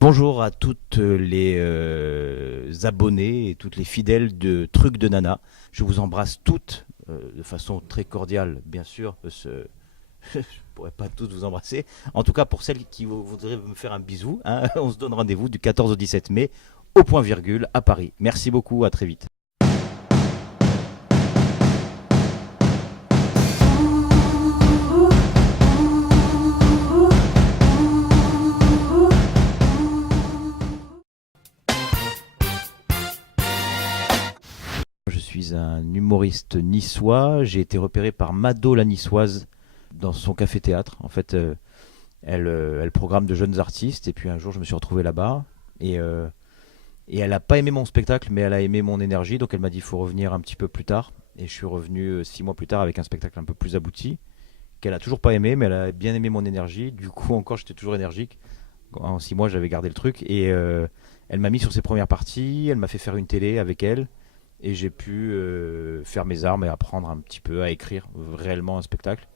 Bonjour à toutes les abonnés et toutes les fidèles de Trucs de Nana. Je vous embrasse toutes de façon très cordiale, bien sûr. Je pourrais pas toutes vous embrasser. En tout cas, pour celles qui voudraient me faire un bisou, hein, on se donne rendez-vous du 14 au 17 mai au point virgule à Paris. Merci beaucoup, à très vite. Je suis un humoriste niçois. J'ai été repéré par Mado la niçoise dans son café-théâtre. En fait, elle programme de jeunes artistes. Et puis un jour, je me suis retrouvé là-bas. Et elle n'a pas aimé mon spectacle, mais elle a aimé mon énergie. Donc elle m'a dit il faut revenir un petit peu plus tard. Et je suis revenu 6 mois plus tard avec un spectacle un peu plus abouti, qu'elle a toujours pas aimé, mais elle a bien aimé mon énergie. Du coup, encore, j'étais toujours énergique. En 6 mois, j'avais gardé le truc. Et elle m'a mis sur ses premières parties. Elle m'a fait faire une télé avec elle. Et j'ai pu faire mes armes et apprendre un petit peu à écrire réellement un spectacle.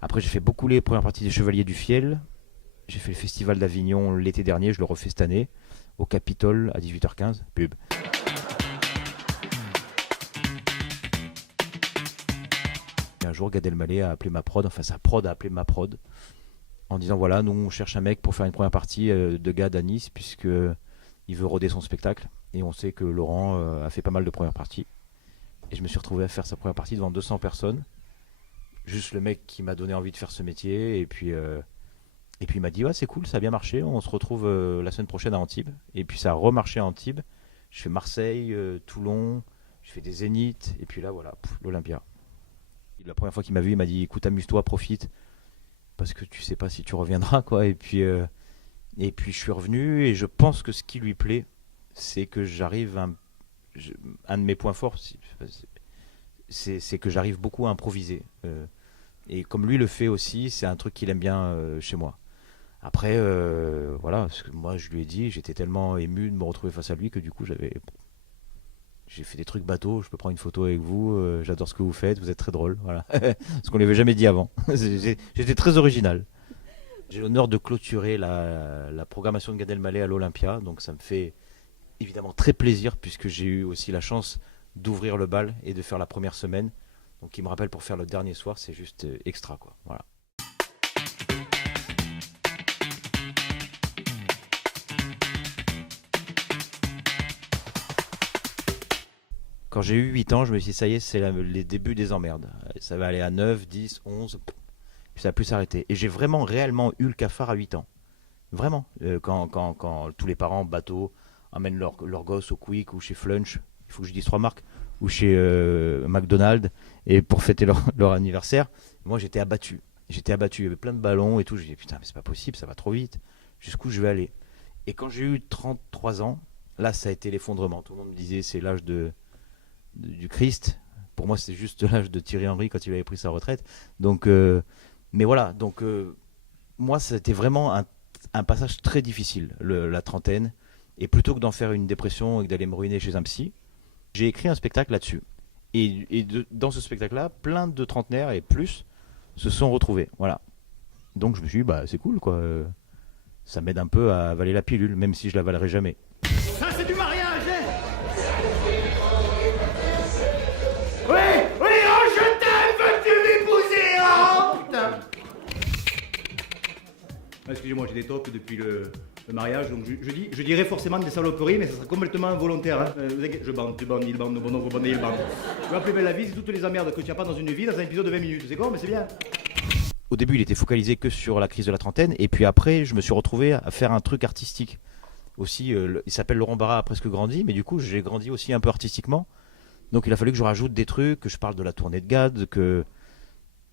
Après, j'ai fait beaucoup les premières parties des Chevaliers du Fiel. J'ai fait le Festival d'Avignon l'été dernier, je le refais cette année, au Capitole à 18h15. Pub. Et un jour, Gad Elmaleh a appelé ma prod, enfin sa prod a appelé ma prod, en disant voilà, nous on cherche un mec pour faire une première partie de Gad à Nice, puisque il veut roder son spectacle. Et on sait que Laurent a fait pas mal de premières parties. Et je me suis retrouvé à faire sa première partie devant 200 personnes. Juste le mec qui m'a donné envie de faire ce métier. Et puis il m'a dit ouais, c'est cool, ça a bien marché. On se retrouve la semaine prochaine à Antibes. Et puis ça a remarché à Antibes. Je fais Marseille, Toulon, je fais des Zéniths. Et puis là, voilà, l'Olympia. La première fois qu'il m'a vu, il m'a dit écoute, amuse-toi, profite. Parce que tu sais pas si tu reviendras, quoi. Et puis je suis revenu. Et je pense que ce qui lui plaît, c'est que j'arrive un de mes points forts, c'est que j'arrive beaucoup à improviser. Et comme lui le fait aussi, c'est un truc qu'il aime bien chez moi. Après, voilà, parce que moi je lui ai dit, j'étais tellement ému de me retrouver face à lui que du coup j'ai fait des trucs bateaux. Je peux prendre une photo avec vous. J'adore ce que vous faites. Vous êtes très drôle. Voilà, ce qu'on lui avait jamais dit avant. J'étais très original. J'ai l'honneur de clôturer la programmation de Gad Elmaleh à l'Olympia, donc ça me fait évidemment très plaisir puisque j'ai eu aussi la chance d'ouvrir le bal et de faire la première semaine. Donc il me rappelle pour faire le dernier soir, c'est juste extra quoi. Voilà. Quand j'ai eu 8 ans, je me suis dit ça y est, c'est les débuts des emmerdes. Ça va aller à 9, 10, 11, puis ça a plus s'arrêter. Et j'ai vraiment réellement eu le cafard à 8 ans. Vraiment. Quand tous les parents bateau emmènent leur gosse au Quick ou chez Flunch, il faut que je dise trois marques, ou chez McDonald's, et pour fêter leur anniversaire, moi j'étais abattu. J'étais abattu, il y avait plein de ballons et tout. Je dis putain, mais c'est pas possible, ça va trop vite. Jusqu'où je vais aller. Et quand j'ai eu 33 ans, là ça a été l'effondrement. Tout le monde me disait c'est l'âge du Christ. Pour moi, c'était juste l'âge de Thierry Henry quand il avait pris sa retraite. Donc, mais voilà. Donc, moi, c'était vraiment un passage très difficile, la trentaine. Et plutôt que d'en faire une dépression et d'aller me ruiner chez un psy, j'ai écrit un spectacle là-dessus. Et dans ce spectacle-là, plein de trentenaires et plus se sont retrouvés. Voilà. Donc je me suis dit, bah c'est cool quoi. Ça m'aide un peu à avaler la pilule, même si je l'avalerai jamais. Ça, c'est du mariage, hein. Oui, oui, oh, je t'aime, veux-tu m'épouser, oh, putain. Excusez-moi, j'ai des tocs depuis le mariage, donc je dirais forcément des saloperies, mais ça sera complètement involontaire. Hein. Je bande, tu bandes, il bande, vous bandez, il bande. Tu vas plus belle la vie, c'est toutes les emmerdes que tu n'as pas dans une vie, dans un épisode de 20 minutes. C'est con, mais c'est bien. Au début, il était focalisé que sur la crise de la trentaine, et puis après, je me suis retrouvé à faire un truc artistique. Aussi, il s'appelle Laurent Barra a presque grandi, mais du coup, j'ai grandi aussi un peu artistiquement. Donc il a fallu que je rajoute des trucs, que je parle de la tournée de Gad, que...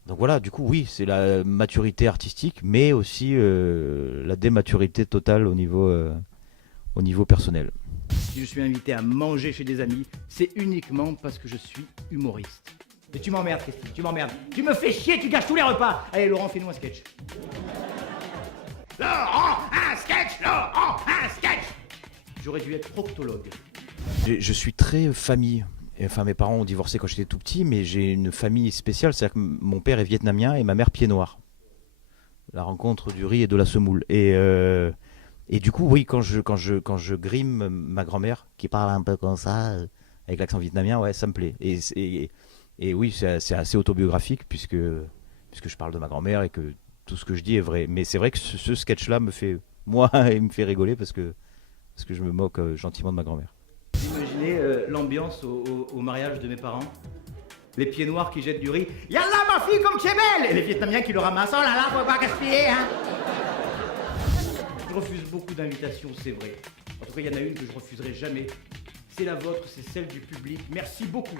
Donc voilà, du coup, oui, c'est la maturité artistique, mais aussi la dématurité totale au niveau personnel. Si je suis invité à manger chez des amis, c'est uniquement parce que je suis humoriste. Et tu m'emmerdes, Christine, tu m'emmerdes. Tu me fais chier, tu gâches tous les repas. Allez, Laurent, fais-nous un sketch. Laurent, un sketch, Laurent, un sketch. J'aurais dû être proctologue. Je suis très famille. Enfin, mes parents ont divorcé quand j'étais tout petit, mais j'ai une famille spéciale. C'est-à-dire que mon père est vietnamien et ma mère pied noir. La rencontre du riz et de la semoule. Et du coup, oui, quand je grime ma grand-mère, qui parle un peu comme ça, avec l'accent vietnamien, ouais, ça me plaît. Et oui, c'est assez autobiographique, puisque je parle de ma grand-mère et que tout ce que je dis est vrai. Mais c'est vrai que ce sketch-là me fait, moi, il me fait rigoler parce que je me moque gentiment de ma grand-mère. Vous imaginez l'ambiance au mariage de mes parents? Les pieds noirs qui jettent du riz. Yallah ma fille comme tu es belle! Et les Vietnamiens qui le ramassent. Oh là là, faut pas gaspiller, hein! Je refuse beaucoup d'invitations, c'est vrai. En tout cas, il y en a une que je refuserai jamais. C'est la vôtre, c'est celle du public. Merci beaucoup.